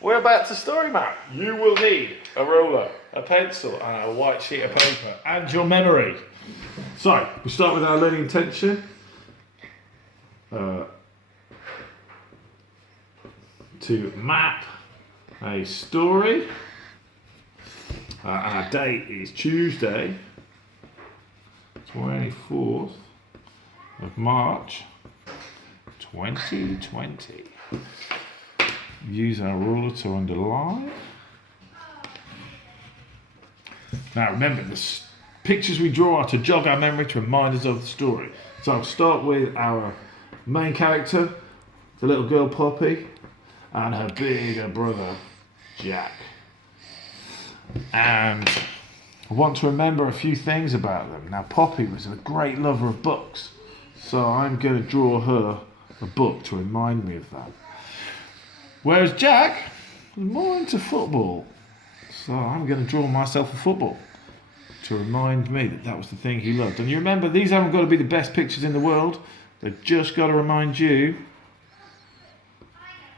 Whereabouts a story map? You will need a ruler, a pencil, and a white sheet of paper, and your memory. So, we start with our learning intention. To map a story. Our date is Tuesday, 24th of March, 2020. Use our ruler to underline. Now remember, the pictures we draw are to jog our memory, to remind us of the story. So I'll start with our main character, the little girl Poppy, and her bigger brother, Jack. And I want to remember a few things about them. Now Poppy was a great lover of books, so I'm going to draw her a book to remind me of that. Whereas Jack was more into football, so I'm going to draw myself a football to remind me that that was the thing he loved. And you remember, these haven't got to be the best pictures in the world. They've just got to remind you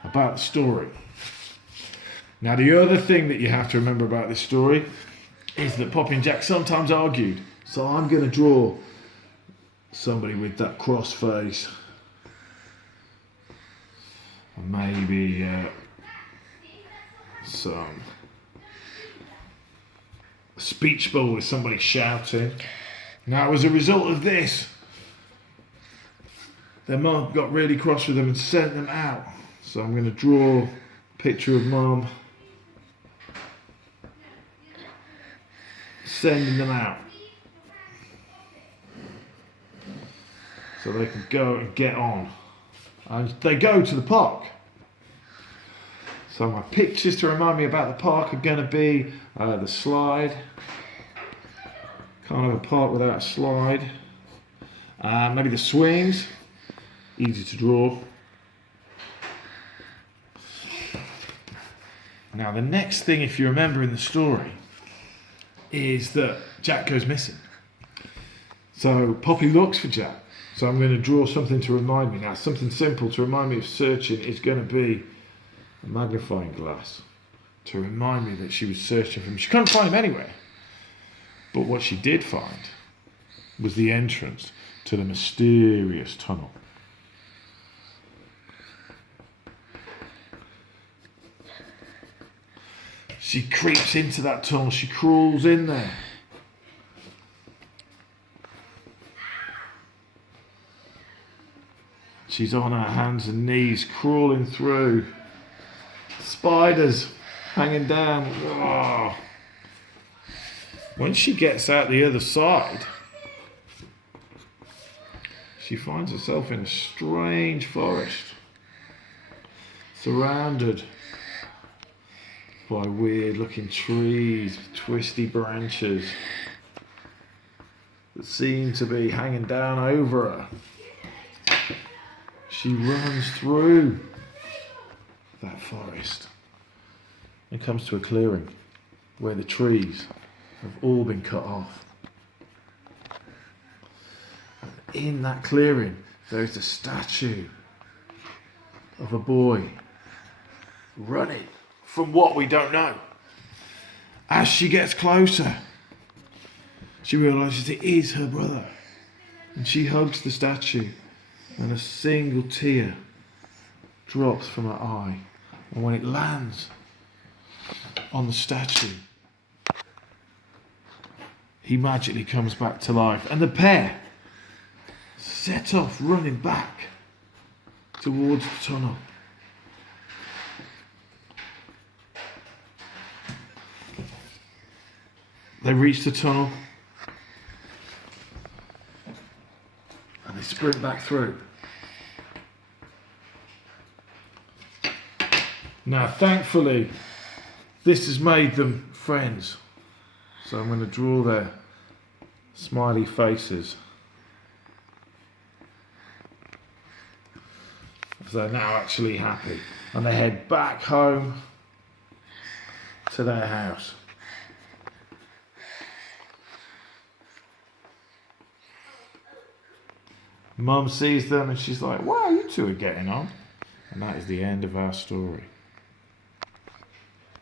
about the story. Now, the other thing that you have to remember about this story is that Poppy and Jack sometimes argued. So I'm going to draw somebody with that cross face. And maybe some speech bubble with somebody shouting. Now, as a result of this, their mum got really cross with them and sent them out. So I'm going to draw a picture of mum sending them out so they can go and get on. And they go to the park. So my pictures to remind me about the park are going to be the slide. Can't have a park without a slide. Maybe the swings. Easy to draw. Now the next thing, if you remember in the story, is that Jack goes missing. So Poppy looks for Jack. So I'm going to draw something to remind me. Now, something simple to remind me of searching is going to be a magnifying glass to remind me that she was searching for him. She couldn't find him anywhere. But what she did find was the entrance to the mysterious tunnel. She creeps into that tunnel. She crawls in there. She's on her hands and knees, crawling through. Spiders hanging down. Oh. When she gets out the other side, she finds herself in a strange forest, surrounded by weird-looking trees with twisty branches that seem to be hanging down over her. She runs through that forest and comes to a clearing where the trees have all been cut off. And in that clearing, there's a statue of a boy running from what we don't know. As she gets closer, she realizes it is her brother, and she hugs the statue. And a single tear drops from her eye. And when it lands on the statue, he magically comes back to life. And the pair set off running back towards the tunnel. They reach the tunnel. And they sprint back through. Now, thankfully, this has made them friends. So I'm going to draw their smiley faces. So they're now actually happy. And they head back home to their house. Mum sees them and she's like, wow, you two are getting on. And that is the end of our story.